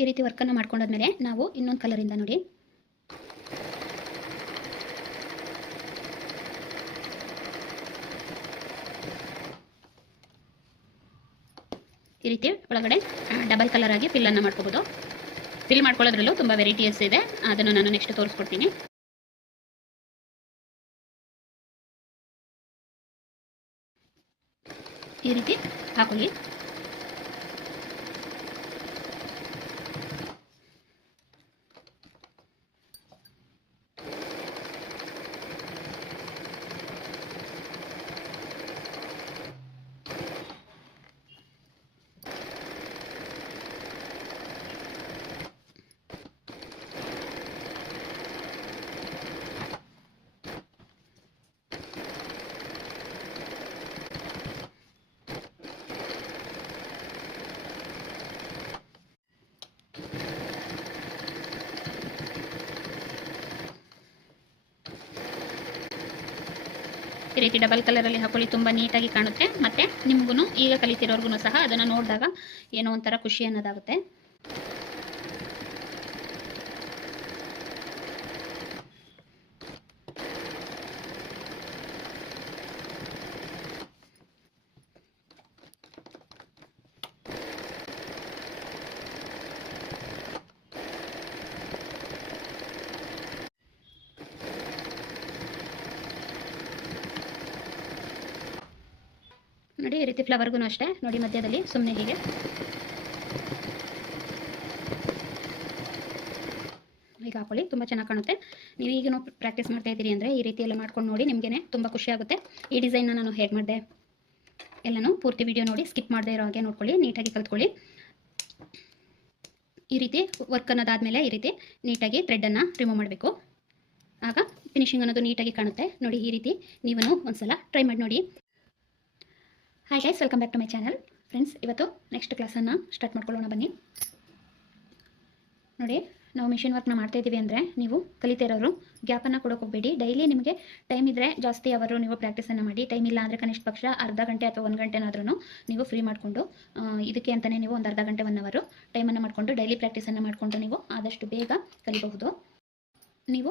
ಈ ರೀತಿ ವರ್ಕನ್ನು ಮಾಡ್ಕೊಂಡಾದ್ಮೇಲೆ ನಾವು ಇನ್ನೊಂದು ಕಲರಿಂದ ನೋಡಿ ಈ ರೀತಿ ಒಳಗಡೆ ಡಬಲ್ ಕಲರ್ ಆಗಿ ಫಿಲ್ಲನ್ನು ಮಾಡ್ಕೋಬೋದು. ಫಿಲ್ ಮಾಡ್ಕೊಳ್ಳೋದ್ರಲ್ಲೂ ತುಂಬ ವೆರೈಟೀಸ್ ಇದೆ, ಅದನ್ನು ನಾನು ನೆಕ್ಸ್ಟ್ ತೋರಿಸ್ಕೊಡ್ತೀನಿ. ಈ ರೀತಿ ಹಾಕೊಳ್ಳಿ. ಈ ರೀತಿ ಡಬಲ್ ಕಲರಲ್ಲಿ ಹಾಕೊಳ್ಳಿ, ತುಂಬ ನೀಟಾಗಿ ಕಾಣುತ್ತೆ. ಮತ್ತು ನಿಮಗೂ ಈಗ ಕಲಿತಿರೋರ್ಗು ಸಹ ಅದನ್ನು ನೋಡಿದಾಗ ಏನೋ ಒಂಥರ ಖುಷಿ ಅನ್ನೋದಾಗುತ್ತೆ. ನೋಡಿ ಈ ರೀತಿ ಫ್ಲವರ್ಗೂ ಅಷ್ಟೇ ನೋಡಿ, ಮಧ್ಯದಲ್ಲಿ ಸುಮ್ಮನೆ ಹೀಗೆ ಈಗ ಹಾಕೊಳ್ಳಿ, ತುಂಬ ಚೆನ್ನಾಗಿ ಕಾಣುತ್ತೆ. ನೀವು ಈಗೇನೋ ಪ್ರಾಕ್ಟೀಸ್ ಮಾಡ್ತಾ ಇದ್ದೀರಿ ಅಂದರೆ ಈ ರೀತಿ ಎಲ್ಲ ಮಾಡ್ಕೊಂಡು ನೋಡಿ, ನಿಮಗೇ ತುಂಬ ಖುಷಿ ಆಗುತ್ತೆ. ಈ ಡಿಸೈನ್ನ ನಾನು ಹೇಗೆ ಮಾಡಿದೆ ಎಲ್ಲನೂ ಪೂರ್ತಿ ವಿಡಿಯೋ ನೋಡಿ, ಸ್ಕಿಪ್ ಮಾಡದೇ ಇರೋ ಹಾಗೆ ನೋಡ್ಕೊಳ್ಳಿ, ನೀಟಾಗಿ ಕಲ್ತ್ಕೊಳ್ಳಿ. ಈ ರೀತಿ ವರ್ಕ್ ಅನ್ನೋದಾದಮೇಲೆ ಈ ರೀತಿ ನೀಟಾಗಿ ಥ್ರೆಡ್ಡನ್ನು ರಿಮೂವ್ ಮಾಡಬೇಕು, ಆಗ ಫಿನಿಶಿಂಗ್ ಅನ್ನೋದು ನೀಟಾಗಿ ಕಾಣುತ್ತೆ. ನೋಡಿ ಈ ರೀತಿ ನೀವು ಒಂದ್ಸಲ ಟ್ರೈ ಮಾಡಿ ನೋಡಿ. Hi guys, welcome back to my channel. Friends, ಇವತ್ತು ನೆಕ್ಸ್ಟ್ ಕ್ಲಾಸನ್ನು ಸ್ಟಾರ್ಟ್ ಮಾಡ್ಕೊಳ್ಳೋಣ ಬನ್ನಿ. ನೋಡಿ, ನಾವು ಮಿಷಿನ್ ವರ್ಕ್ನ ಮಾಡ್ತಾಯಿದ್ದೀವಿ ಅಂದರೆ ನೀವು ಕಲಿತಿರೋರು ಗ್ಯಾಪನ್ನು ಕೊಡೋಕೆ ಹೋಗಬೇಡಿ. ಡೈಲಿ ನಿಮಗೆ ಟೈಮ್ ಇದ್ದರೆ ಜಾಸ್ತಿ ಅವರು ನೀವು ಪ್ರಾಕ್ಟೀಸನ್ನು ಮಾಡಿ, ಟೈಮ್ ಇಲ್ಲ ಅಂದರೆ ಕನಿಷ್ಠ ಪಕ್ಷ ಅರ್ಧ ಗಂಟೆ ಅಥವಾ 1 ಗಂಟೆನಾದ್ರೂ ನೀವು ಫ್ರೀ ಮಾಡಿಕೊಂಡು ಇದಕ್ಕೆ ಅಂತಲೇ ನೀವು ಒಂದು ಅರ್ಧ ಗಂಟೆ 1 ಅವರ್ ಟೈಮನ್ನು ಮಾಡಿಕೊಂಡು ಡೈಲಿ ಪ್ರಾಕ್ಟೀಸನ್ನು ಮಾಡಿಕೊಂಡು ನೀವು ಆದಷ್ಟು ಬೇಗ ಕಲಿಬಹುದು. ನೀವು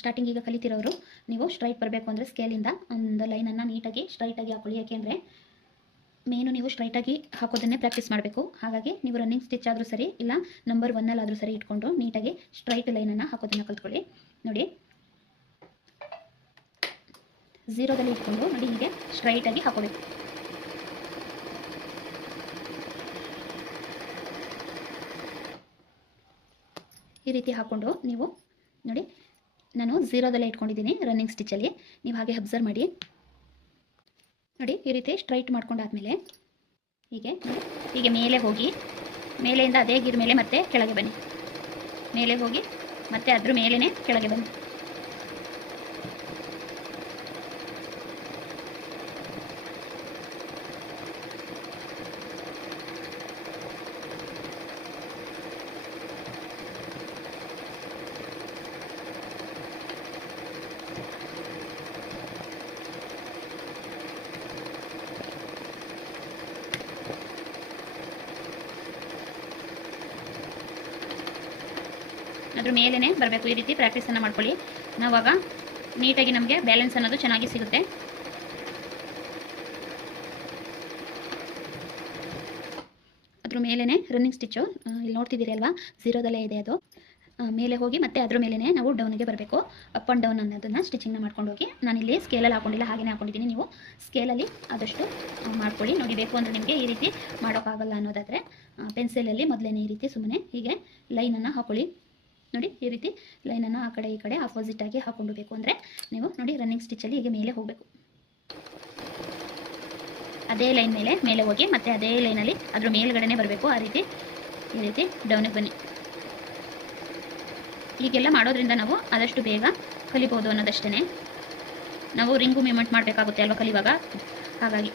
ಸ್ಟಾರ್ಟಿಂಗ್ ಈಗ ಕಲಿತಿರೋರು ನೀವು ಸ್ಟ್ರೈಟ್ ಬರಬೇಕು ಅಂದರೆ ಸ್ಕೇಲಿಂದ ಒಂದು ಲೈನನ್ನು ನೀಟಾಗಿ ಸ್ಟ್ರೈಟಾಗಿ ಹಾಕೊಳ್ಳಿ. ಯಾಕೆಂದರೆ ಮೇನು ನೀವು ಸ್ಟ್ರೈಟಾಗಿ ಹಾಕೋದನ್ನೇ ಪ್ರಾಕ್ಟೀಸ್ ಮಾಡಬೇಕು. ಹಾಗಾಗಿ ನೀವು ರನ್ನಿಂಗ್ ಸ್ಟಿಚ್ ಆದರೂ ಸರಿ ಇಲ್ಲ ನಂಬರ್ 1 ಆದರೂ ಸರಿ ಇಟ್ಕೊಂಡು ನೀಟಾಗಿ ಸ್ಟ್ರೈಟ್ ಲೈನನ್ನು ಹಾಕೋದನ್ನು ಕಲ್ತ್ಕೊಳ್ಳಿ. ನೋಡಿ, 0ದಲ್ಲಿ ಇಟ್ಕೊಂಡು ನೋಡಿ ಹೀಗೆ ಸ್ಟ್ರೈಟಾಗಿ ಹಾಕೋಬೇಕು. ಈ ರೀತಿ ಹಾಕ್ಕೊಂಡು ನೀವು ನೋಡಿ, ನಾನು 0ದಲ್ಲೇ ಇಟ್ಕೊಂಡಿದ್ದೀನಿ ರನ್ನಿಂಗ್ ಸ್ಟಿಚ್ಚಲ್ಲಿ. ನೀವು ಹಾಗೆ ಅಬ್ಸರ್ವ್ ಮಾಡಿ. ನೋಡಿ ಈ ರೀತಿ ಸ್ಟ್ರೈಟ್ ಮಾಡ್ಕೊಂಡಾದ್ಮೇಲೆ ಹೀಗೆ ಮೇಲೆ ಹೋಗಿ, ಮೇಲೆಯಿಂದ ಅದೇ ಗಿರ್ ಮೇಲೆ ಮತ್ತೆ ಕೆಳಗೆ ಬನ್ನಿ, ಮೇಲೆ ಹೋಗಿ ಮತ್ತೆ ಅದ್ರ ಮೇಲೇ ಕೆಳಗೆ ಬನ್ನಿ. ಅದ್ರ ಮೇಲೇ ಬರಬೇಕು. ಈ ರೀತಿ ಪ್ರಾಕ್ಟೀಸನ್ನು ಮಾಡ್ಕೊಳ್ಳಿ. ನಾವಾಗ ನೀಟಾಗಿ ನಮಗೆ ಬ್ಯಾಲೆನ್ಸ್ ಅನ್ನೋದು ಚೆನ್ನಾಗಿ ಸಿಗುತ್ತೆ. ಅದ್ರ ಮೇಲೇ ರನ್ನಿಂಗ್ ಸ್ಟಿಚ್ಚು ಇಲ್ಲಿ ನೋಡ್ತಿದ್ದೀರಿ ಅಲ್ವಾ, 0ದಲ್ಲೇ ಇದೆ ಅದು. ಮೇಲೆ ಹೋಗಿ ಮತ್ತೆ ಅದ್ರ ಮೇಲೇ ನಾವು ಡೌನಿಗೆ ಬರಬೇಕು. ಅಪ್ ಆ್ಯಂಡ್ ಡೌನ್ ಅನ್ನೋದನ್ನು ಸ್ಟಿಚಿಂಗ್ನ ಮಾಡ್ಕೊಂಡು ಹೋಗಿ. ನಾನಿಲ್ಲಿ ಸ್ಕೇಲಲ್ಲಿ ಹಾಕೊಂಡಿಲ್ಲ, ಹಾಗೆಯೇ ಹಾಕೊಂಡಿದ್ದೀನಿ. ನೀವು ಸ್ಕೇಲಲ್ಲಿ ಆದಷ್ಟು ಮಾಡ್ಕೊಳ್ಳಿ. ನೋಡಿ, ಬೇಕು ಅಂದರೆ ನಿಮಗೆ ಈ ರೀತಿ ಮಾಡೋಕ್ಕಾಗಲ್ಲ ಅನ್ನೋದಾದರೆ ಪೆನ್ಸಿಲಲ್ಲಿ ಮೊದಲೇ ಈ ರೀತಿ ಸುಮ್ಮನೆ ಹೀಗೆ ಲೈನನ್ನು ಹಾಕೊಳ್ಳಿ. ನೋಡಿ ಈ ರೀತಿ ಲೈನನ್ನು ಆ ಕಡೆ ಈ ಕಡೆ ಆಪೋಸಿಟ್ ಆಗಿ ಹಾಕೊಂಡು ಬೇಕು ಅಂದರೆ ನೀವು ನೋಡಿ ರನ್ನಿಂಗ್ ಸ್ಟಿಚ್ಚಲ್ಲಿ ಹೀಗೆ ಮೇಲೆ ಹೋಗಬೇಕು. ಅದೇ ಲೈನ್ ಮೇಲೆ ಹೋಗಿ ಮತ್ತೆ ಅದೇ ಲೈನಲ್ಲಿ ಅದ್ರ ಮೇಲ್ಗಡೆನೇ ಬರಬೇಕು. ಆ ರೀತಿ ಈ ರೀತಿ ಡೌನಿಗೆ ಬನ್ನಿ. ಹೀಗೆಲ್ಲ ಮಾಡೋದ್ರಿಂದ ನಾವು ಆದಷ್ಟು ಬೇಗ ಕಲಿಬೋದು ಅನ್ನೋದಷ್ಟೇ. ನಾವು ರಿಂಗು ಮೂವ್ಮೆಂಟ್ ಮಾಡಬೇಕಾಗುತ್ತೆ ಅಲ್ವಾ ಕಲಿಯುವಾಗ, ಹಾಗಾಗಿ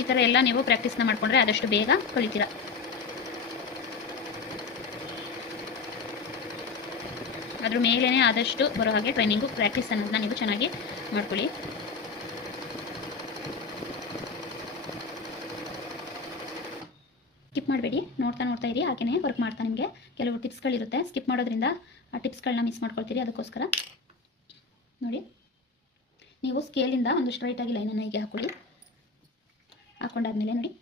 ಈ ಥರ ಎಲ್ಲ ನೀವು ಪ್ರಾಕ್ಟೀಸ್ನ ಮಾಡಿಕೊಂಡ್ರೆ ಆದಷ್ಟು ಬೇಗ ಕಲಿತೀರಾ. ಅದ್ರ ಮೇಲೇ ಆದಷ್ಟು ಬರೋ ಹಾಗೆ ಟ್ರೈನಿಂಗು ಪ್ರಾಕ್ಟೀಸ್ ಅನ್ನೋದನ್ನ ನೀವು ಚೆನ್ನಾಗಿ ಮಾಡ್ಕೊಳ್ಳಿ. ಸ್ಕಿಪ್ ಮಾಡಬೇಡಿ, ನೋಡ್ತಾ ನೋಡ್ತಾ ಇರಿ, ಹಾಗೆಯೇ ವರ್ಕ್ ಮಾಡ್ತಾ ನಿಮಗೆ ಕೆಲವು ಟಿಪ್ಸ್ಗಳಿರುತ್ತೆ. ಸ್ಕಿಪ್ ಮಾಡೋದ್ರಿಂದ ಆ ಟಿಪ್ಸ್ಗಳನ್ನ ಮಿಸ್ ಮಾಡ್ಕೊಳ್ತೀರಿ. ಅದಕ್ಕೋಸ್ಕರ ನೋಡಿ, ನೀವು ಸ್ಕೇಲಿಂದ ಒಂದು ಸ್ಟ್ರೈಟಾಗಿ ಲೈನನ್ನು ಹೀಗೆ ಹಾಕೊಳ್ಳಿ. ಹಾಕೊಂಡಾದ್ಮೇಲೆ ನೋಡಿ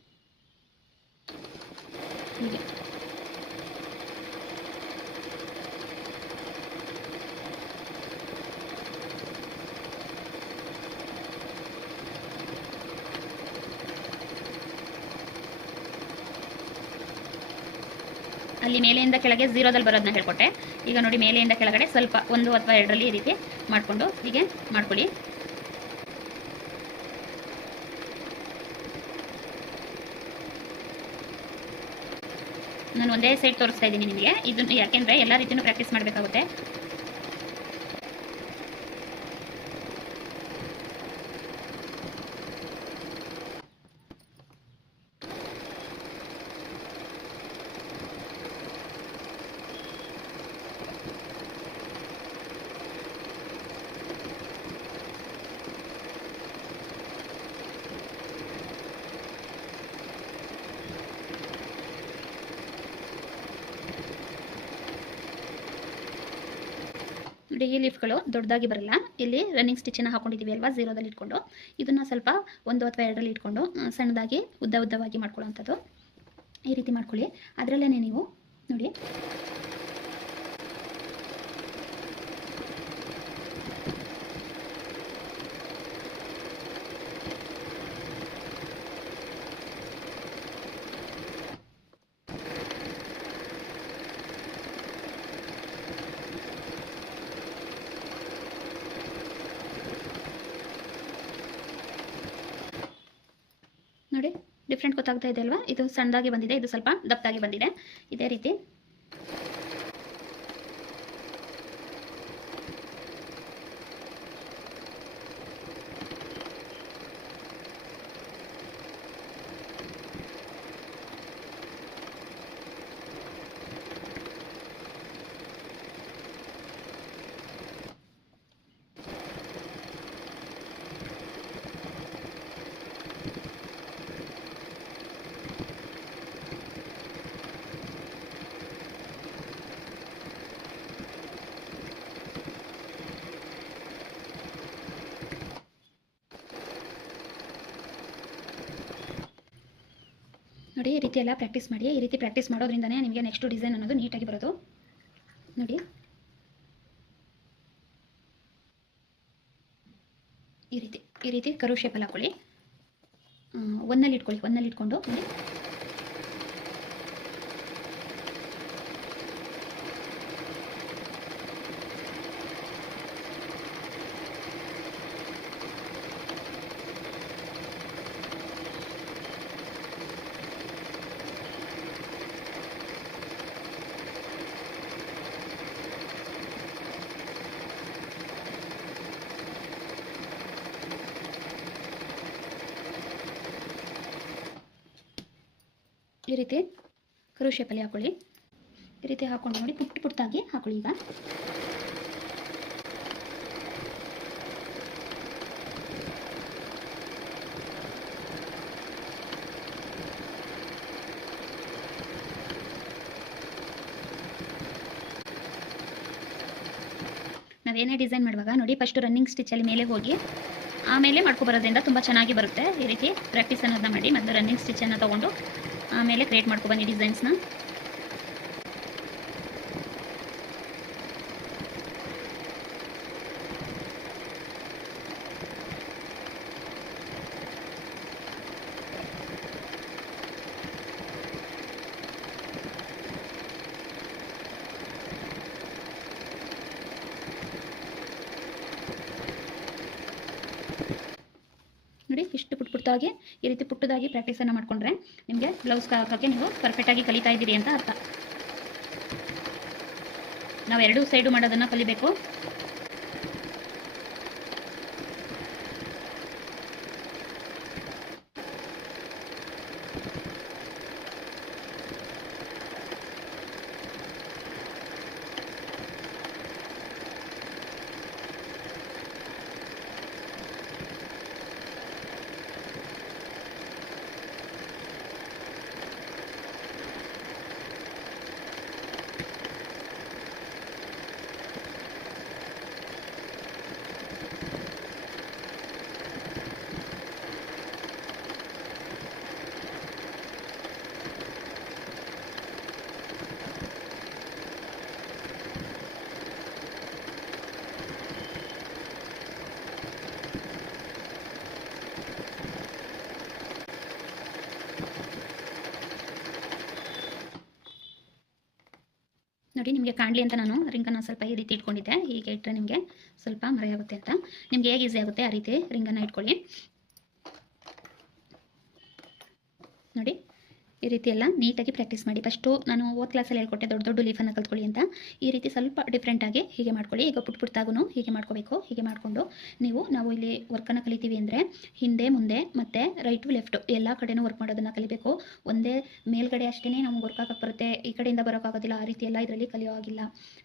ಹೀಗೆ ಅಲ್ಲಿ ಮೇಲೆಯಿಂದ ಕೆಳಗೆ ಝೀರೋದಲ್ಲಿ ಬರೋದನ್ನ ಹೇಳ್ಕೊಟ್ಟೆ. ಈಗ ನೋಡಿ, ಮೇಲೆಯಿಂದ ಕೆಳಗಡೆ ಸ್ವಲ್ಪ 1 ಅಥವಾ 2ರಲ್ಲಿ ಈ ರೀತಿ ಮಾಡಿಕೊಂಡು ಹೀಗೆ ಮಾಡ್ಕೊಳ್ಳಿ. ನಾನು ಒಂದೇ ಸೈಡ್ ತೋರಿಸ್ತಾ ಇದ್ದೀನಿ ನಿಮಗೆ. ಇದನ್ನು ಯಾಕೆಂದರೆ ಎಲ್ಲ ರೀತಿಯೂ ಪ್ರಾಕ್ಟೀಸ್ ಮಾಡಬೇಕಾಗುತ್ತೆ. ನೋಡಿ, ಈ ಲೀಫ್ಗಳು ದೊಡ್ಡದಾಗಿ ಬರಲ್ಲ. ಇಲ್ಲಿ ರನ್ನಿಂಗ್ ಸ್ಟಿಚ್ಚನ್ನು ಹಾಕೊಂಡಿದ್ದೀವಿ ಅಲ್ವಾ, ಝೀರೋದಲ್ಲಿ ಇಟ್ಕೊಂಡು ಇದನ್ನು ಸ್ವಲ್ಪ 1 ಅಥವಾ 2ರಲ್ಲಿ ಇಟ್ಕೊಂಡು ಸಣ್ಣದಾಗಿ ಉದ್ದವಾಗಿ ಮಾಡ್ಕೊಳ್ಳೋವಂಥದ್ದು. ಈ ರೀತಿ ಮಾಡ್ಕೊಳ್ಳಿ. ಅದರಲ್ಲೇ ನೀವು ನೋಡಿ ನೋಡಿ ಡಿಫ್ರೆಂಟ್ ಗೊತ್ತಾಗ್ತಾ ಇದೆ ಅಲ್ವಾ. ಇದು ಸಣ್ಣದಾಗಿ ಬಂದಿದೆ, ಇದು ಸ್ವಲ್ಪ ದಪ್ಪದಾಗಿ ಬಂದಿದೆ. ಇದೇ ರೀತಿ ನೋಡಿ, ಈ ರೀತಿ ಎಲ್ಲ ಪ್ರಾಕ್ಟೀಸ್ ಮಾಡಿ. ಈ ರೀತಿ ಪ್ರಾಕ್ಟೀಸ್ ಮಾಡೋದ್ರಿಂದನೇ ನಿಮಗೆ ನೆಕ್ಸ್ಟ್ ಡಿಸೈನ್ ಅನ್ನೋದು ನೀಟಾಗಿ ಬರೋದು. ನೋಡಿ, ಈ ರೀತಿ ಕರು ಶೇಪಲ್ಲಿ ಹಾಕೊಳ್ಳಿ. ಒಂದಲ್ಲಿ ಇಟ್ಕೊಳ್ಳಿ. ಒಂದಲ್ಲಿ ಇಟ್ಕೊಂಡು ನೋಡಿ ಈ ರೀತಿ ಕರು ಶೇಪಲ್ಲಿ ಹಾಕೊಳ್ಳಿ. ಈ ರೀತಿ ಹಾಕೊಂಡು ನೋಡಿ, ಪುಟ್ಟಾಗಿ ಹಾಕೊಳ್ಳಿ. ಈಗ ನಾವೇನೇ ಡಿಸೈನ್ ಮಾಡುವಾಗ ನೋಡಿ, ಫಸ್ಟ್ ರನ್ನಿಂಗ್ ಸ್ಟಿಚ್ಚಲ್ಲಿ ಮೇಲೆ ಹೋಗಿ ಆಮೇಲೆ ಮಾಡ್ಕೊಬರೋದ್ರಿಂದ ತುಂಬ ಚೆನ್ನಾಗಿ ಬರುತ್ತೆ. ಈ ರೀತಿ ಪ್ರಾಕ್ಟೀಸ್ ಅನ್ನೋದನ್ನ ಮಾಡಿ. ಮತ್ತು ರನ್ನಿಂಗ್ ಸ್ಟಿಚ್ಚನ್ನು ತೊಗೊಂಡು ಆಮೇಲೆ ಕ್ರಿಯೇಟ್ ಮಾಡ್ಕೊಬನ್ನಿ ಡಿಸೈನ್ಸ್ನ. ನೋಡಿ, ಇಷ್ಟು ಪುಟ್ಟದಾಗಿ ಈ ರೀತಿ ಪುಟ್ಟದಾಗಿ ಪ್ರಾಕ್ಟೀಸನ್ನು ಮಾಡಿಕೊಂಡ್ರೆ ನಿಮಗೆ ಬ್ಲೌಸ್ ಹಾಕೋಕ್ಕೆ ನೀವು ಪರ್ಫೆಕ್ಟಾಗಿ ಕಲಿತಾ ಇದ್ದೀರಿ ಅಂತ ಅರ್ಥ. ನಾವು ಎರಡೂ ಸೈಡು ಮಾಡೋದನ್ನು ಕಲಿಬೇಕು. ನೋಡಿ ನಿಮಗೆ ಕಾಣಲಿ ಅಂತ ನಾನು ರಿಂಗನ್ನು ಸ್ವಲ್ಪ ಈ ರೀತಿ ಇಟ್ಕೊಂಡಿದ್ದೆ. ಹೀಗೆ ಇಟ್ಟರೆ ನಿಮಗೆ ಸ್ವಲ್ಪ ಮರೆಯಾಗುತ್ತೆ ಅಂತ. ನಿಮಗೆ ಹೇಗೆ ಈಸಿ ಆಗುತ್ತೆ ಆ ರೀತಿ ರಿಂಗನ್ನು ಇಟ್ಕೊಳ್ಳಿ. ನೋಡಿ ಈ ರೀತಿ ಎಲ್ಲ ನೀಟಾಗಿ ಪ್ರಾಕ್ಟೀಸ್ ಮಾಡಿ. ಫಸ್ಟು ನಾನು ಓದ್ ಕ್ಲಾಸಲ್ಲಿ ಹೇಳ್ಕೊಟ್ಟೆ ದೊಡ್ಡ ದೊಡ್ಡ ಲೀಫನ್ನು ಕಲ್ತ್ಕೊಳ್ಳಿ ಅಂತ. ಈ ರೀತಿ ಸ್ವಲ್ಪ ಡಿಫ್ರೆಂಟಾಗಿ ಹೀಗೆ ಮಾಡ್ಕೊಳ್ಳಿ. ಈಗ ಪುಟ್ಟಾಗೂ ಹೀಗೆ ಮಾಡ್ಕೋಬೇಕು. ಹೀಗೆ ಮಾಡಿಕೊಂಡು ನಾವು ಇಲ್ಲಿ ವರ್ಕನ್ನು ಕಲಿತೀವಿ ಅಂದರೆ ಹಿಂದೆ ಮುಂದೆ ಮತ್ತು ರೈಟು ಲೆಫ್ಟು ಎಲ್ಲ ಕಡೆನೂ ವರ್ಕ್ ಮಾಡೋದನ್ನು ಕಲಿಬೇಕು. ಒಂದೇ ಮೇಲ್ಗಡೆ ಅಷ್ಟೇ ನಮ್ಗೆ ವರ್ಕ್ ಆಗಕ್ಕೆ ಬರುತ್ತೆ, ಈ ಕಡೆಯಿಂದ ಬರೋಕ್ಕಾಗೋದಿಲ್ಲ, ಆ ರೀತಿ ಎಲ್ಲ ಇದರಲ್ಲಿ ಕಲಿಯೋ ಆಗಿಲ್ಲ.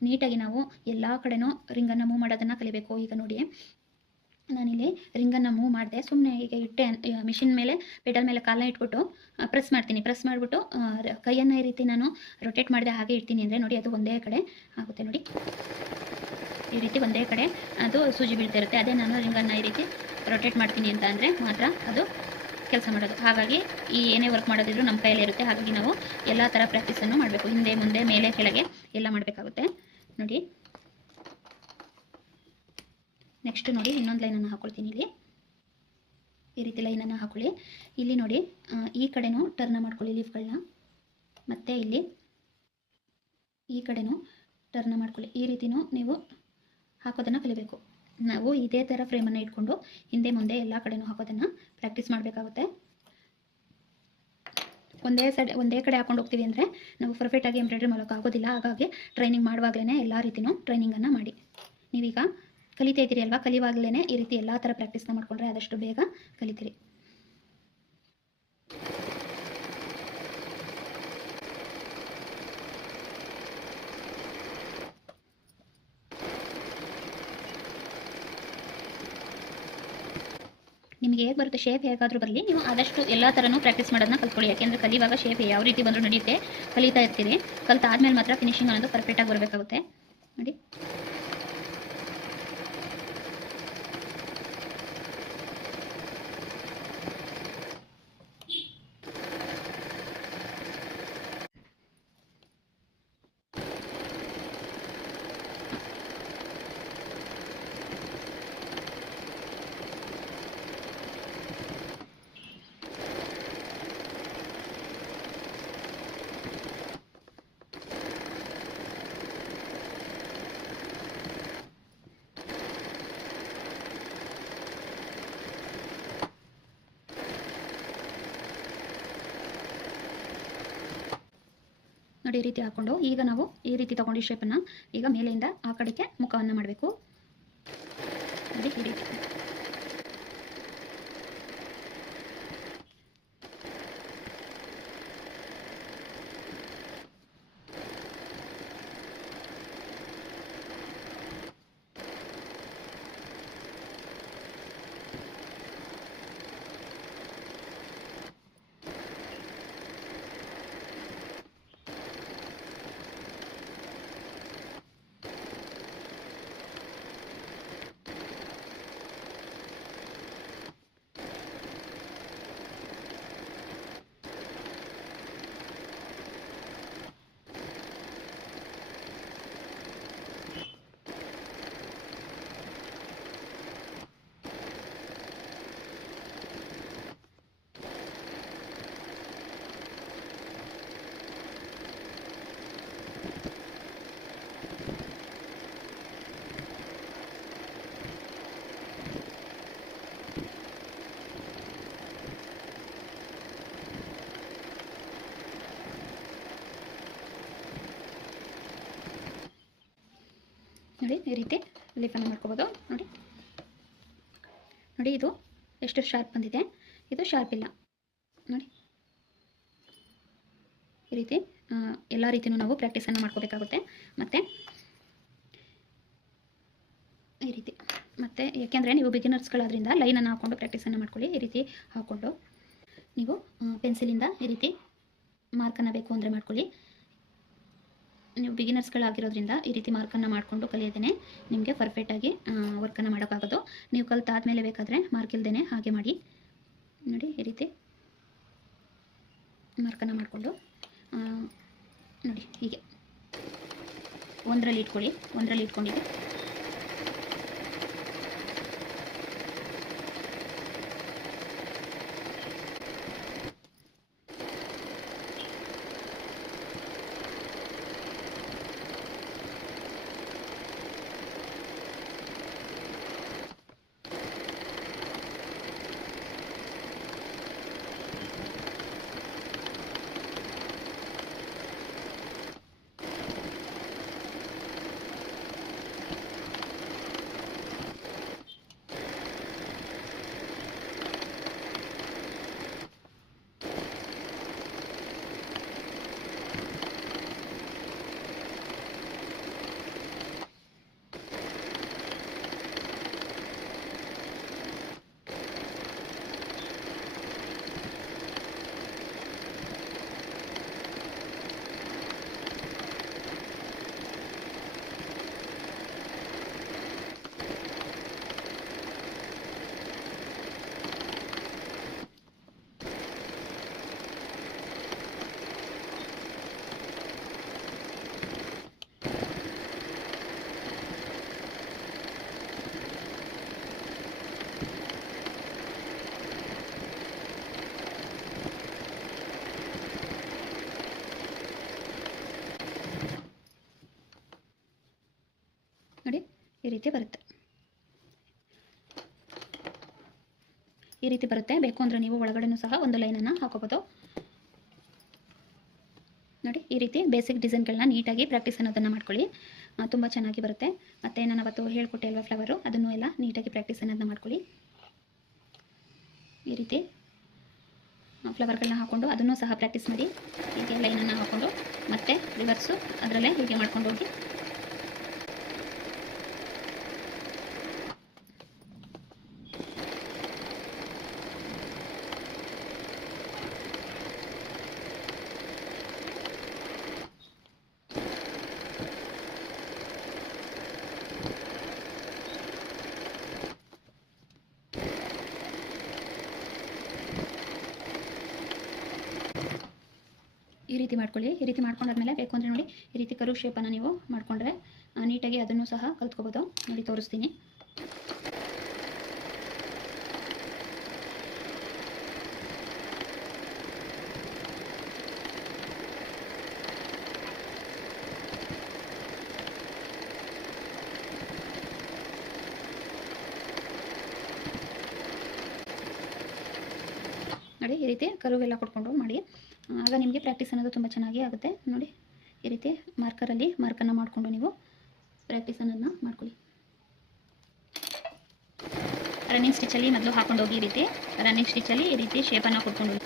ನೀಟಾಗಿ ನಾವು ಎಲ್ಲ ಕಡೆನೂ ರಿಂಗನ್ನು ಮೂವ್ ಮಾಡೋದನ್ನು ಕಲಿಬೇಕು. ಈಗ ನೋಡಿ ನಾನಿಲ್ಲಿ ರಿಂಗನ್ನು ಮೂವ್ ಮಾಡಿದೆ, ಸುಮ್ಮನೆ ಈಗ ಇಟ್ಟೆ. ಮಿಷಿನ್ ಮೇಲೆ ಪೆಡಲ್ ಮೇಲೆ ಕಾಲನ್ನ ಇಟ್ಬಿಟ್ಟು ಪ್ರೆಸ್ ಮಾಡ್ತೀನಿ. ಪ್ರೆಸ್ ಮಾಡಿಬಿಟ್ಟು ಕೈಯನ್ನು ಈ ರೀತಿ ನಾನು ರೊಟೇಟ್ ಮಾಡಿದೆ ಹಾಗೆ ಇಡ್ತೀನಿ ಅಂದರೆ ನೋಡಿ ಅದು ಒಂದೇ ಕಡೆ ಆಗುತ್ತೆ. ನೋಡಿ ಈ ರೀತಿ ಒಂದೇ ಕಡೆ ಅದು ಸೂಜಿ ಬೀಳ್ತಾ ಇರುತ್ತೆ. ಅದೇ ನಾನು ರಿಂಗನ್ನು ಈ ರೀತಿ ರೊಟೇಟ್ ಮಾಡ್ತೀನಿ ಅಂತ ಅಂದರೆ ಮಾತ್ರ ಅದು ಕೆಲಸ ಮಾಡೋದು. ಹಾಗಾಗಿ ಈ ಏನೇ ವರ್ಕ್ ಮಾಡೋದಿದ್ರು ನಮ್ಮ ಕೈಯಲ್ಲೇ ಇರುತ್ತೆ. ಹಾಗಾಗಿ ನಾವು ಎಲ್ಲ ಥರ ಪ್ರಾಕ್ಟೀಸನ್ನು ಮಾಡಬೇಕು. ಹಿಂದೆ ಮುಂದೆ ಮೇಲೆ ಕೆಳಗೆ ಎಲ್ಲ ಮಾಡಬೇಕಾಗುತ್ತೆ. ನೋಡಿ ನೆಕ್ಸ್ಟ್ ನೋಡಿ ಇನ್ನೊಂದು ಲೈನನ್ನು ಹಾಕ್ಕೊಳ್ತೀನಿ. ಇಲ್ಲಿ ಈ ರೀತಿ ಲೈನನ್ನು ಹಾಕೊಳ್ಳಿ. ಇಲ್ಲಿ ನೋಡಿ ಈ ಕಡೆನೂ ಟರ್ನ್ ಮಾಡ್ಕೊಳ್ಳಿ ಲೀಫ್ಗಳನ್ನ, ಮತ್ತು ಇಲ್ಲಿ ಈ ಕಡೆನೂ ಟರ್ನ್ ಮಾಡ್ಕೊಳ್ಳಿ. ಈ ರೀತಿನೂ ನೀವು ಹಾಕೋದನ್ನು ಕಲಿಬೇಕು. ನಾವು ಇದೇ ಥರ ಫ್ರೇಮನ್ನು ಇಟ್ಕೊಂಡು ಹಿಂದೆ ಮುಂದೆ ಎಲ್ಲ ಕಡೆನೂ ಹಾಕೋದನ್ನು ಪ್ರಾಕ್ಟೀಸ್ ಮಾಡಬೇಕಾಗುತ್ತೆ. ಒಂದೇ ಕಡೆ ಹಾಕೊಂಡು ಹೋಗ್ತೀವಿ ಅಂದರೆ ನಾವು ಪರ್ಫೆಕ್ಟಾಗಿ ಎಂಬ್ರಾಯ್ಡ್ರಿ ಮಾಡೋಕ್ಕಾಗೋದಿಲ್ಲ. ಹಾಗಾಗಿ ಟ್ರೈನಿಂಗ್ ಮಾಡುವಾಗಲೇ ಎಲ್ಲ ರೀತಿಯೂ ಟ್ರೈನಿಂಗನ್ನು ಮಾಡಿ. ನೀವೀಗ ಕಲಿತಾ ಇದ್ದೀರಿ ಅಲ್ವಾ, ಕಲಿಯುವಾಗಲೇ ಈ ರೀತಿ ಎಲ್ಲ ಥರ ಪ್ರಾಕ್ಟೀಸ್ನ ಮಾಡಿಕೊಂಡ್ರೆ ಆದಷ್ಟು ಬೇಗ ಕಲಿತೀರಿ. ನಿಮಗೆ ಹೇಗೆ ಬರುತ್ತೆ ಶೇಪ್ ಹೇಗಾದರೂ ಬರಲಿ, ನೀವು ಆದಷ್ಟು ಎಲ್ಲ ಥರನೂ ಪ್ರಾಕ್ಟೀಸ್ ಮಾಡೋದನ್ನ ಕಲ್ತ್ಕೊಳ್ಳಿ. ಯಾಕೆಂದರೆ ಕಲಿಯುವಾಗ ಶೇಪ್ ಯಾವ ರೀತಿ ಬಂದರೂ ನಡೆಯುತ್ತೆ, ಕಲಿತಾ ಇರ್ತೀರಿ. ಕಲಿತಾದ್ಮೇಲೆ ಮಾತ್ರ ಫಿನಿಶಿಂಗ್ ಅನ್ನೋದು ಪರ್ಫೆಕ್ಟಾಗಿ ಬರಬೇಕಾಗುತ್ತೆ. ನೋಡಿ ನೋಡಿ ಈ ರೀತಿ ಹಾಕ್ಕೊಂಡು ಈಗ ನಾವು ಈ ರೀತಿ ತೊಗೊಂಡು ಶೇಪನ್ನು ಈಗ ಮೇಲೆಯಿಂದ ಆ ಕಡೆಗೆ ಮುಖವನ್ನು ಮಾಡಬೇಕು. ನೋಡಿ ಈ ರೀತಿ ನೋಡಿ ಈ ರೀತಿ ಲೀಫನ್ನು ಮಾಡ್ಕೋಬೋದು. ನೋಡಿ ನೋಡಿ ಇದು ಎಷ್ಟು ಶಾರ್ಪ್ ಬಂದಿದೆ, ಇದು ಶಾರ್ಪ್ ಇಲ್ಲ. ನೋಡಿ ಈ ರೀತಿ ಎಲ್ಲ ರೀತಿಯೂ ನಾವು ಪ್ರಾಕ್ಟೀಸನ್ನು ಮಾಡ್ಕೋಬೇಕಾಗುತ್ತೆ. ಮತ್ತು ಈ ರೀತಿ ಮತ್ತು ಯಾಕೆಂದರೆ ನೀವು ಬಿಗಿನರ್ಸ್ಗಳಾದ್ರಿಂದ ಲೈನನ್ನು ಹಾಕ್ಕೊಂಡು ಪ್ರಾಕ್ಟೀಸನ್ನು ಮಾಡ್ಕೊಳ್ಳಿ. ಈ ರೀತಿ ಹಾಕ್ಕೊಂಡು ನೀವು ಪೆನ್ಸಿಲಿಂದ ಈ ರೀತಿ ಮಾರ್ಕನ್ನು ಬೇಕು ಅಂದರೆ ಮಾಡ್ಕೊಳ್ಳಿ. ನೀವು ಬಿಗಿನರ್ಸ್ಗಳಾಗಿರೋದ್ರಿಂದ ಈ ರೀತಿ ಮಾರ್ಕನ್ನು ಮಾಡಿಕೊಂಡು ಕಲಿಯೋದೇ ನಿಮಗೆ ಪರ್ಫೆಕ್ಟಾಗಿ ವರ್ಕನ್ನು ಮಾಡೋಕ್ಕಾಗೋದು. ನೀವು ಕಲಿತಾದ್ಮೇಲೆ ಬೇಕಾದರೆ ಮಾರ್ಕ್ ಇಲ್ದೇ ಹಾಗೆ ಮಾಡಿ. ನೋಡಿ ಈ ರೀತಿ ಮಾರ್ಕನ್ನು ಮಾಡಿಕೊಂಡು ನೋಡಿ ಹೀಗೆ ಒಂದರಲ್ಲಿ ಇಟ್ಕೊಂಡಿದ್ದೆ. ಈ ರೀತಿ ಬರುತ್ತೆ. ಈ ರೀತಿ ಬರುತ್ತೆ. ಬೇಕು ಅಂದರೆ ನೀವು ಒಳಗಡೆನೂ ಸಹ ಒಂದು ಲೈನನ್ನು ಹಾಕೋಬೋದು. ನೋಡಿ, ಈ ರೀತಿ ಬೇಸಿಕ್ ಡಿಸೈನ್ಗಳನ್ನ ನೀಟಾಗಿ ಪ್ರಾಕ್ಟೀಸ್ ಅನ್ನೋದನ್ನು ಮಾಡ್ಕೊಳ್ಳಿ. ತುಂಬ ಚೆನ್ನಾಗಿ ಬರುತ್ತೆ. ಮತ್ತು ನಾನು ಅವತ್ತು ಹೇಳ್ಕೊಟ್ಟೆ ಅಲ್ವಾ ಫ್ಲವರು, ಅದನ್ನು ಎಲ್ಲ ನೀಟಾಗಿ ಪ್ರಾಕ್ಟೀಸ್ ಅನ್ನೋದನ್ನ ಮಾಡ್ಕೊಳ್ಳಿ. ಈ ರೀತಿ ಫ್ಲವರ್ಗಳನ್ನ ಹಾಕ್ಕೊಂಡು ಅದನ್ನು ಸಹ ಪ್ರಾಕ್ಟೀಸ್ ಮಾಡಿ. ಹೀಗೆ ಲೈನನ್ನು ಹಾಕ್ಕೊಂಡು ಮತ್ತೆ ರಿವರ್ಸು ಅದರಲ್ಲೇ ಹೀಗೆ ಮಾಡ್ಕೊಂಡು ಹೋಗಿ. ಈ ರೀತಿ ಮಾಡ್ಕೊಳ್ಳಿ. ಈ ರೀತಿ ಮಾಡ್ಕೊಂಡಾದ್ಮೇಲೆ ಬೇಕು ಅಂದರೆ ನೋಡಿ, ಈ ರೀತಿ ಕರು ಶೇಪನ್ನು ನೀವು ಮಾಡಿಕೊಂಡ್ರೆ ನೀಟಾಗಿ ಅದನ್ನು ಸಹ ಕಲ್ತ್ಕೋಬೋದು. ನೋಡಿ, ತೋರಿಸ್ತೀನಿ. ನೋಡಿ, ಈ ರೀತಿ ಕರುವೆಲ್ಲ ಕೊಟ್ಕೊಂಡು ಮಾಡಿ. ಆಗ ನಿಮಗೆ ಪ್ರಾಕ್ಟೀಸ್ ಅನ್ನೋದು ತುಂಬ ಚೆನ್ನಾಗಿ ಆಗುತ್ತೆ. ನೋಡಿ, ಈ ರೀತಿ ಮಾರ್ಕನ್ನು ಮಾಡಿಕೊಂಡು ನೀವು ಪ್ರಾಕ್ಟೀಸ್ ಅನ್ನೋದನ್ನ ಮಾಡ್ಕೊಳ್ಳಿ. ರನ್ನಿಂಗ್ ಸ್ಟಿಚ್ಚಲ್ಲಿ ಮೊದಲು ಹಾಕೊಂಡು ಹೋಗಿ. ಈ ರೀತಿ ರನ್ನಿಂಗ್ ಸ್ಟಿಚ್ಚಲ್ಲಿ ಈ ರೀತಿ ಶೇಪನ್ನು ಕೊಟ್ಕೊಂಡು ಹೋಗಿ.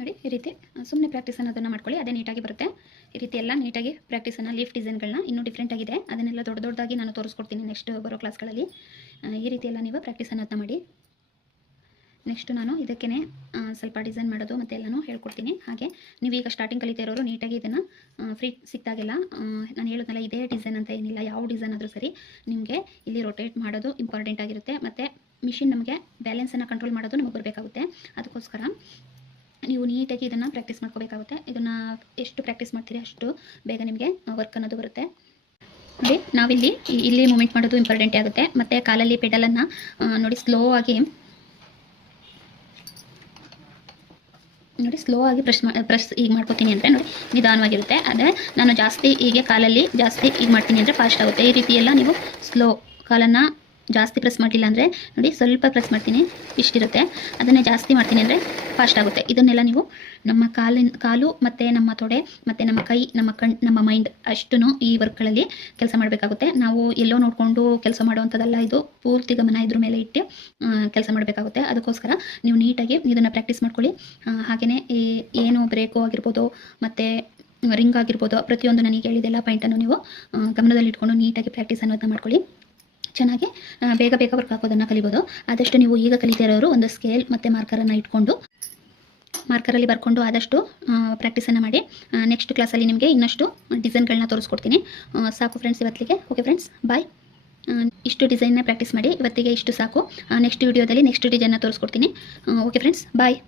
ನೋಡಿ, ಈ ರೀತಿ ಸುಮ್ಮನೆ ಪ್ರಾಕ್ಟೀಸ್ ಅನ್ನೋದನ್ನು ಮಾಡ್ಕೊಳ್ಳಿ. ಅದೇ ನೀಟಾಗಿ ಬರುತ್ತೆ. ಈ ರೀತಿ ಎಲ್ಲ ನೀಟಾಗಿ ಪ್ರಾಕ್ಟೀಸನ್ನು ಲೀಫ್ ಡಿಸೈನ್ಗಳನ್ನ ಇನ್ನೂ ಡಿಫ್ರೆಂಟ್ ಆಗಿದೆ, ಅದನ್ನೆಲ್ಲ ದೊಡ್ಡದಾಗಿ ನಾನು ತೋರಿಸ್ಕೊಡ್ತೀನಿ ನೆಕ್ಸ್ಟ್ ಬರೋ ಕ್ಲಾಸ್ಗಳಲ್ಲಿ. ಈ ರೀತಿ ಎಲ್ಲ ನೀವು ಪ್ರಾಕ್ಟೀಸ್ ಅನ್ನೋದನ್ನ ಮಾಡಿ. ನೆಕ್ಸ್ಟು ನಾನು ಇದಕ್ಕೇ ಸ್ವಲ್ಪ ಡಿಸೈನ್ ಮಾಡೋದು ಮತ್ತು ಎಲ್ಲನೂ ಹೇಳ್ಕೊಡ್ತೀನಿ. ಹಾಗೆ ನೀವೀಗ ಸ್ಟಾರ್ಟಿಂಗ್ ಕಲಿತಾ ಇರೋರು ನೀಟಾಗಿ ಇದನ್ನು ಫ್ರೀ ಸಿಕ್ತಾಗೆಲ್ಲ ನಾನು ಹೇಳೋದಲ್ಲ, ಇದೇ ಡಿಸೈನ್ ಅಂತ ಏನಿಲ್ಲ, ಯಾವ ಡಿಸೈನ್ ಆದರೂ ಸರಿ ನಿಮಗೆ ಇಲ್ಲಿ ರೊಟೇಟ್ ಮಾಡೋದು ಇಂಪಾರ್ಟೆಂಟ್ ಆಗಿರುತ್ತೆ. ಮತ್ತು ಮಿಷಿನ್ ನಮಗೆ ಬ್ಯಾಲೆನ್ಸನ್ನು ಕಂಟ್ರೋಲ್ ಮಾಡೋದು ನಮಗೆ ಬರಬೇಕಾಗುತ್ತೆ. ಅದಕ್ಕೋಸ್ಕರ ನೀವು ನೀಟಾಗಿ ಇದನ್ನು ಪ್ರಾಕ್ಟೀಸ್ ಮಾಡ್ಕೋಬೇಕಾಗುತ್ತೆ. ಇದನ್ನು ಎಷ್ಟು ಪ್ರಾಕ್ಟೀಸ್ ಮಾಡ್ತೀರಿ ಅಷ್ಟು ಬೇಗ ನಿಮಗೆ ವರ್ಕ್ ಅನ್ನೋದು ಬರುತ್ತೆ. ನೋಡಿ, ನಾವಿಲ್ಲಿ ಮೂಮೆಂಟ್ ಮಾಡೋದು ಇಂಪಾರ್ಟೆಂಟ್ ಆಗುತ್ತೆ. ಮತ್ತು ಕಾಲಲ್ಲಿ ಪೆಡಲನ್ನು ನೋಡಿ ಸ್ಲೋ ಆಗಿ ಪ್ರೆಸ್ ಈಗ ಮಾಡ್ಕೋತೀನಿ ಅಂದರೆ ನೋಡಿ ನಿಧಾನವಾಗಿರುತ್ತೆ. ಆದರೆ ನಾನು ಜಾಸ್ತಿ ಹೀಗೆ ಕಾಲಲ್ಲಿ ಜಾಸ್ತಿ ಈಗ ಮಾಡ್ತೀನಿ ಅಂದರೆ ಫಾಸ್ಟ್ ಆಗುತ್ತೆ. ಈ ರೀತಿ ಎಲ್ಲ ನೀವು ಸ್ಲೋ ಕಾಲನ್ನು ಜಾಸ್ತಿ ಪ್ರೆಸ್ ಮಾಡಿಲ್ಲ ಅಂದರೆ ನೋಡಿ ಸ್ವಲ್ಪ ಪ್ರೆಸ್ ಮಾಡ್ತೀನಿ ಇಷ್ಟಿರುತ್ತೆ. ಅದನ್ನೇ ಜಾಸ್ತಿ ಮಾಡ್ತೀನಿ ಅಂದರೆ ಫಾಸ್ಟ್ ಆಗುತ್ತೆ. ಇದನ್ನೆಲ್ಲ ನೀವು ನಮ್ಮ ಕಾಲು ಮತ್ತು ನಮ್ಮ ತೊಡೆ ಮತ್ತು ನಮ್ಮ ಕೈ, ನಮ್ಮ ಕಣ್ಣು, ನಮ್ಮ ಮೈಂಡ್ ಅಷ್ಟೂ ಈ ವರ್ಕ್ಗಳಲ್ಲಿ ಕೆಲಸ ಮಾಡಬೇಕಾಗುತ್ತೆ. ನಾವು ಎಲ್ಲೋ ನೋಡಿಕೊಂಡು ಕೆಲಸ ಮಾಡುವಂಥದ್ದಲ್ಲ, ಇದು ಪೂರ್ತಿ ಗಮನ ಇದ್ರ ಮೇಲೆ ಇಟ್ಟು ಕೆಲಸ ಮಾಡಬೇಕಾಗುತ್ತೆ. ಅದಕ್ಕೋಸ್ಕರ ನೀವು ನೀಟಾಗಿ ಇದನ್ನು ಪ್ರಾಕ್ಟೀಸ್ ಮಾಡ್ಕೊಳ್ಳಿ. ಹಾಗೆಯೇ ಏನು ಬ್ರೇಕು ಆಗಿರ್ಬೋದು ಮತ್ತು ರಿಂಗ್ ಆಗಿರ್ಬೋದು, ಪ್ರತಿಯೊಂದು ನನಗೆ ಹೇಳಿದೆಲ್ಲ ಪಾಯಿಂಟನ್ನು ನೀವು ಗಮನದಲ್ಲಿ ಇಟ್ಕೊಂಡು ನೀಟಾಗಿ ಪ್ರಾಕ್ಟೀಸ್ ಅನ್ನೋದನ್ನ ಮಾಡ್ಕೊಳ್ಳಿ. ಚೆನ್ನಾಗಿ ಬೇಗ ವರ್ಕ್ ಹಾಕೋದನ್ನು ಕಲಿಬೋದು. ಆದಷ್ಟು ನೀವು ಈಗ ಕಲಿತಾ ಇರೋರು ಒಂದು ಸ್ಕೇಲ್ ಮತ್ತು ಮಾರ್ಕರನ್ನು ಇಟ್ಕೊಂಡು ಮಾರ್ಕರಲ್ಲಿ ಬರ್ಕೊಂಡು ಆದಷ್ಟು ಪ್ರಾಕ್ಟೀಸನ್ನು ಮಾಡಿ. ನೆಕ್ಸ್ಟ್ ಕ್ಲಾಸಲ್ಲಿ ನಿಮಗೆ ಇನ್ನಷ್ಟು ಡಿಸೈನ್ಗಳನ್ನ ತೋರಿಸ್ಕೊಡ್ತೀನಿ. ಸಾಕು ಫ್ರೆಂಡ್ಸ್ ಇವತ್ತಿಗೆ. ಓಕೆ ಫ್ರೆಂಡ್ಸ್, ಬಾಯ್. ಇಷ್ಟು ಡಿಸೈನ್ನ ಪ್ರಾಕ್ಟೀಸ್ ಮಾಡಿ. ಇವತ್ತಿಗೆ ಇಷ್ಟು ಸಾಕು. ನೆಕ್ಸ್ಟ್ ವಿಡಿಯೋದಲ್ಲಿ ನೆಕ್ಸ್ಟ್ ಡಿಸೈನ್ನ ತೋರಿಸ್ಕೊಡ್ತೀನಿ. ಓಕೆ ಫ್ರೆಂಡ್ಸ್, ಬಾಯ್.